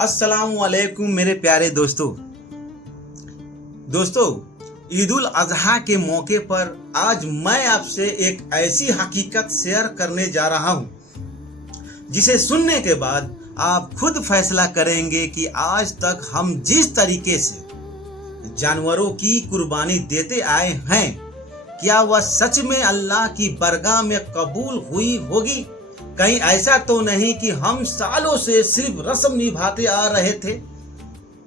अस्सलाम वालेकुम मेरे प्यारे दोस्तों, ईद उल अजहा के मौके पर आज मैं आपसे एक ऐसी हकीकत शेयर करने जा रहा हूं जिसे सुनने के बाद आप खुद फैसला करेंगे कि आज तक हम जिस तरीके से जानवरों की कुर्बानी देते आए हैं, क्या वह सच में अल्लाह की बरगाह में कबूल हुई होगी। कहीं ऐसा तो नहीं कि हम सालों से सिर्फ रस्म निभाते आ रहे थे।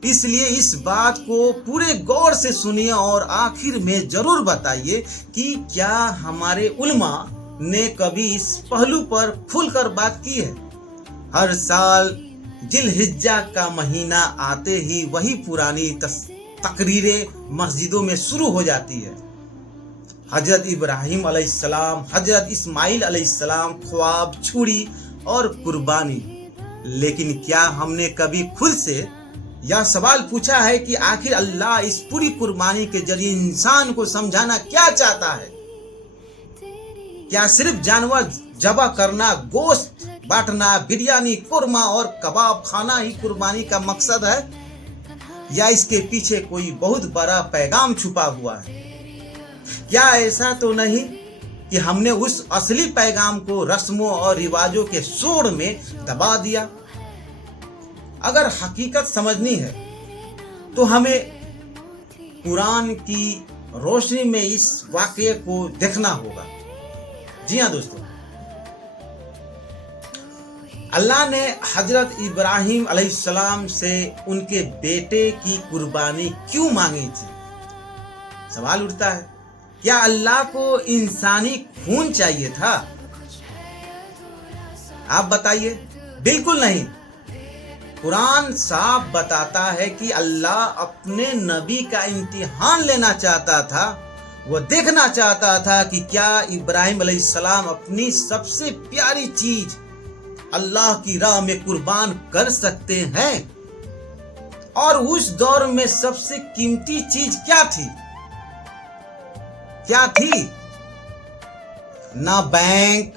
इसलिए इस बात को पूरे गौर से सुनिए और आखिर में जरूर बताइए कि क्या हमारे उलमा ने कभी इस पहलू पर खुलकर बात की है। हर साल जिलहिज्जा का महीना आते ही वही पुरानी तकरीरें मस्जिदों में शुरू हो जाती है। हजरत इब्राहिम अलैहिस्सलाम, हजरत इस्माइल अलैहिस्सलाम, ख्वाब, छुरी और कुर्बानी। लेकिन क्या हमने कभी खुद से यह सवाल पूछा है कि आखिर अल्लाह इस पूरी कुर्बानी के जरिए इंसान को समझाना क्या चाहता है। क्या सिर्फ जानवर ज़बह करना, गोश्त बांटना, बिरयानी, कुरमा और कबाब खाना ही कुर्बानी का मकसद है, या इसके पीछे कोई बहुत बड़ा पैगाम छुपा हुआ है। क्या ऐसा तो नहीं कि हमने उस असली पैगाम को रस्मों और रिवाजों के शोर में दबा दिया। अगर हकीकत समझनी है तो हमें कुरान की रोशनी में इस वाकये को देखना होगा। जी हाँ दोस्तों, अल्लाह ने हजरत इब्राहिम अलैहिस्सलाम से उनके बेटे की कुर्बानी क्यों मांगी थी। सवाल उठता है, क्या अल्लाह को इंसानी खून चाहिए था? आप बताइए। बिल्कुल नहीं। कुरान साफ बताता है कि अल्लाह अपने नबी का इम्तिहान लेना चाहता था। वह देखना चाहता था कि क्या इब्राहिम अलैहिस्सलाम अपनी सबसे प्यारी चीज अल्लाह की राह में कुर्बान कर सकते हैं। और उस दौर में सबसे कीमती चीज क्या थी? ना बैंक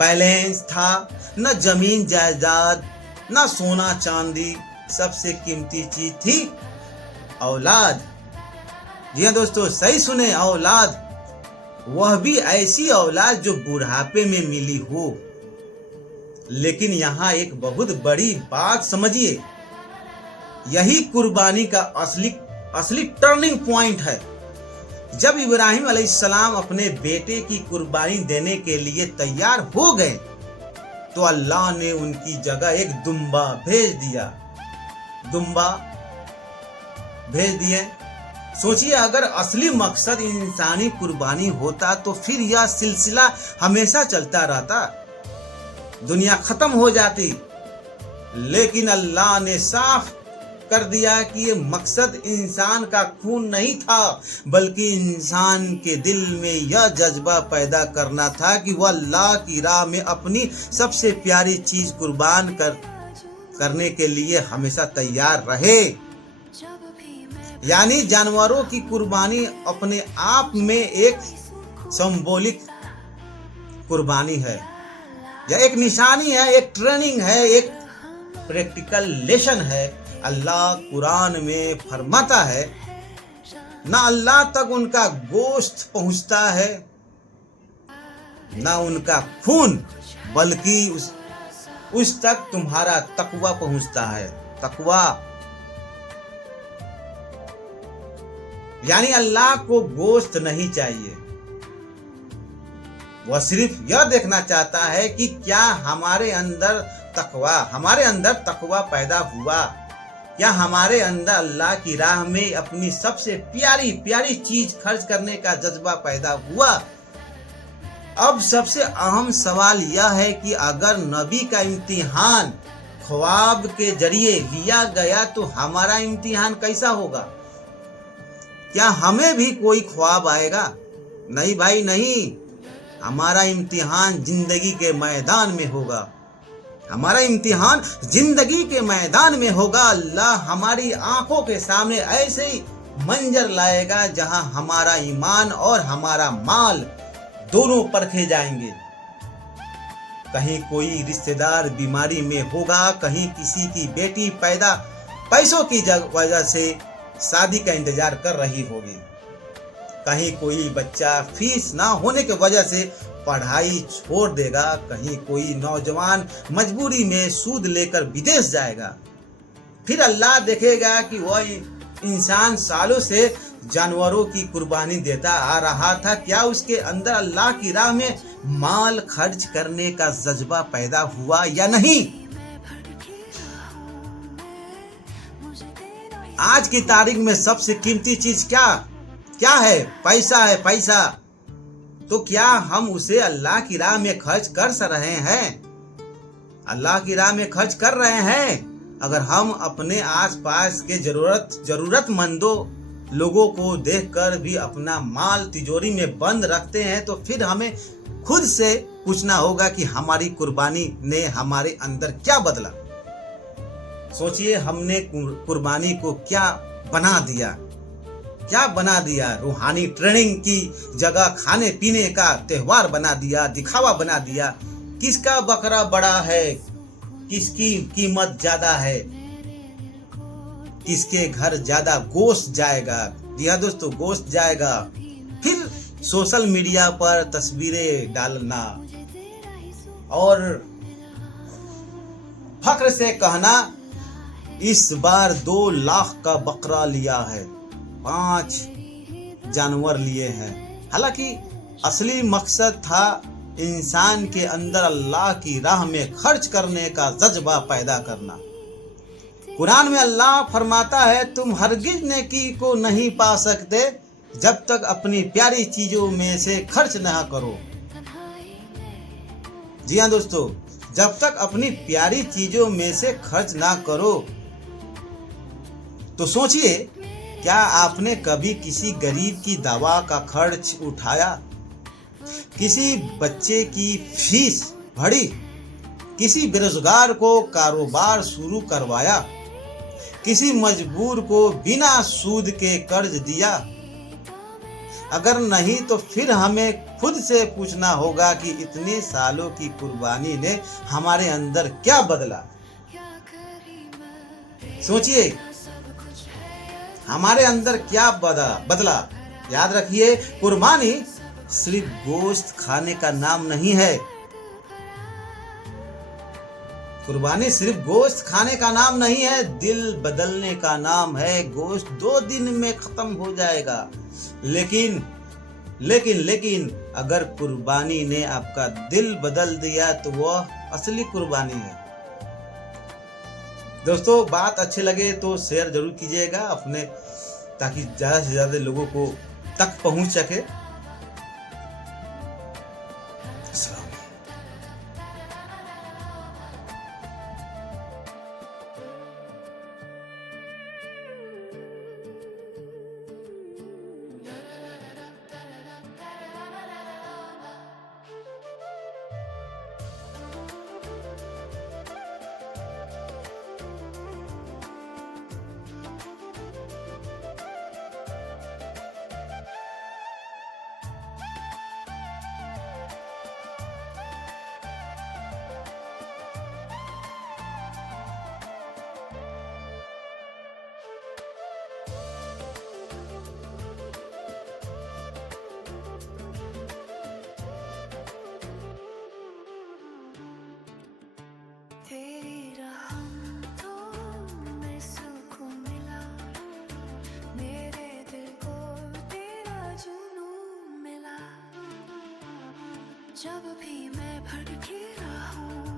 बैलेंस था, न जमीन जायदाद, न सोना चांदी। सबसे कीमती चीज थी औलाद। जी हाँ दोस्तों, सही सुने, औलाद। वह भी ऐसी औलाद जो बुढ़ापे में मिली हो। लेकिन यहाँ एक बहुत बड़ी बात समझिए, यही कुर्बानी का असली टर्निंग पॉइंट है। जब इब्राहिम अलैहिस्सलाम अपने बेटे की कुर्बानी देने के लिए तैयार हो गए तो अल्लाह ने उनकी जगह एक दुम्बा भेज दिए। सोचिए, अगर असली मकसद इंसानी कुर्बानी होता तो फिर यह सिलसिला हमेशा चलता रहता, दुनिया खत्म हो जाती। लेकिन अल्लाह ने साफ कर दिया कि ये मकसद इंसान का खून नहीं था, बल्कि इंसान के दिल में यह जज्बा पैदा करना था कि वह अल्लाह की राह में अपनी सबसे प्यारी चीज कुर्बान करने के लिए हमेशा तैयार रहे। यानी जानवरों की कुर्बानी अपने आप में एक सिंबॉलिक कुर्बानी है, यह एक निशानी है, एक ट्रेनिंग है, एक प्रैक्टिकल लेसन है। अल्लाह कुरान में फरमाता है, ना अल्लाह तक उनका गोश्त पहुंचता है, ना उनका खून, बल्कि उस तक तुम्हारा तकवा पहुंचता है। तकवा यानी अल्लाह को गोश्त नहीं चाहिए। वह सिर्फ यह देखना चाहता है कि क्या हमारे अंदर तकवा पैदा हुआ, क्या हमारे अंदर अल्लाह की राह में अपनी सबसे प्यारी चीज खर्च करने का जज्बा पैदा हुआ। अब सबसे अहम सवाल यह है कि अगर नबी का इम्तिहान ख्वाब के जरिए लिया गया तो हमारा इम्तिहान कैसा होगा? क्या हमें भी कोई ख्वाब आएगा? नहीं भाई नहीं। हमारा इम्तिहान जिंदगी के मैदान में होगा। हमारा इम्तिहान जिंदगी के मैदान में होगा। अल्लाह हमारी आंखों के सामने ऐसे ही मंजर लाएगा जहां हमारा ईमान और हमारा माल दोनों परखे जाएंगे। कहीं कोई रिश्तेदार बीमारी में होगा, कहीं किसी की बेटी पैदा पैसों की वजह से शादी का इंतजार कर रही होगी, कहीं कोई बच्चा फीस ना होने की वजह से पढ़ाई छोड़ देगा, कहीं कोई नौजवान मजबूरी में सूद लेकर विदेश जाएगा। फिर अल्लाह देखेगा कि वह इंसान सालों से जानवरों की कुर्बानी देता आ रहा था, क्या उसके अंदर अल्लाह की राह में माल खर्च करने का जज्बा पैदा हुआ या नहीं। आज की तारीख में सबसे कीमती चीज क्या है? पैसा है, पैसा। तो क्या हम उसे अल्लाह की राह में खर्च कर रहे हैं? अल्लाह की राह में खर्च कर रहे हैं? अगर हम अपने आसपास के जरूरतमंदों लोगों को देखकर भी अपना माल तिजोरी में बंद रखते हैं, तो फिर हमें खुद से पूछना होगा कि हमारी कुर्बानी ने हमारे अंदर क्या बदला। सोचिए, हमने कुर्बानी को क्या बना दिया। रूहानी ट्रेनिंग की जगह खाने पीने का त्योहार बना दिया, दिखावा बना दिया। किसका बकरा बड़ा है, किसकी कीमत ज्यादा है, किसके घर ज्यादा गोश्त जाएगा। जी हाँ दोस्तों, गोश्त जाएगा। फिर सोशल मीडिया पर तस्वीरें डालना और फख्र से कहना, इस बार 2 लाख का बकरा लिया है, 5 जानवर लिए हैं। हालांकि असली मकसद था इंसान के अंदर अल्लाह की राह में खर्च करने का जज्बा पैदा करना। कुरान में अल्लाह फरमाता है, तुम हरगिज नेकी को नहीं पा सकते जब तक अपनी प्यारी चीजों में से खर्च ना करो। जी हाँ दोस्तों, जब तक अपनी प्यारी चीजों में से खर्च ना करो। तो सोचिए, क्या आपने कभी किसी गरीब की दवा का खर्च उठाया, किसी बच्चे की फीस भरी, किसी बेरोजगार को कारोबार शुरू करवाया, किसी मजबूर को बिना सूद के कर्ज दिया? अगर नहीं तो फिर हमें खुद से पूछना होगा कि इतने सालों की कुर्बानी ने हमारे अंदर क्या बदला। सोचिए, हमारे अंदर क्या बदला। याद रखिए, कुर्बानी सिर्फ गोश्त खाने का नाम नहीं है। कुर्बानी सिर्फ गोश्त खाने का नाम नहीं है, दिल बदलने का नाम है। गोश्त 2 दिन में खत्म हो जाएगा, लेकिन अगर कुर्बानी ने आपका दिल बदल दिया तो वह असली कुर्बानी है। दोस्तों, बात अच्छे लगे तो शेयर जरूर कीजिएगा अपने, ताकि ज्यादा से ज्यादा लोगों को तक पहुंच सके। जब भी मैं भटकी रहूं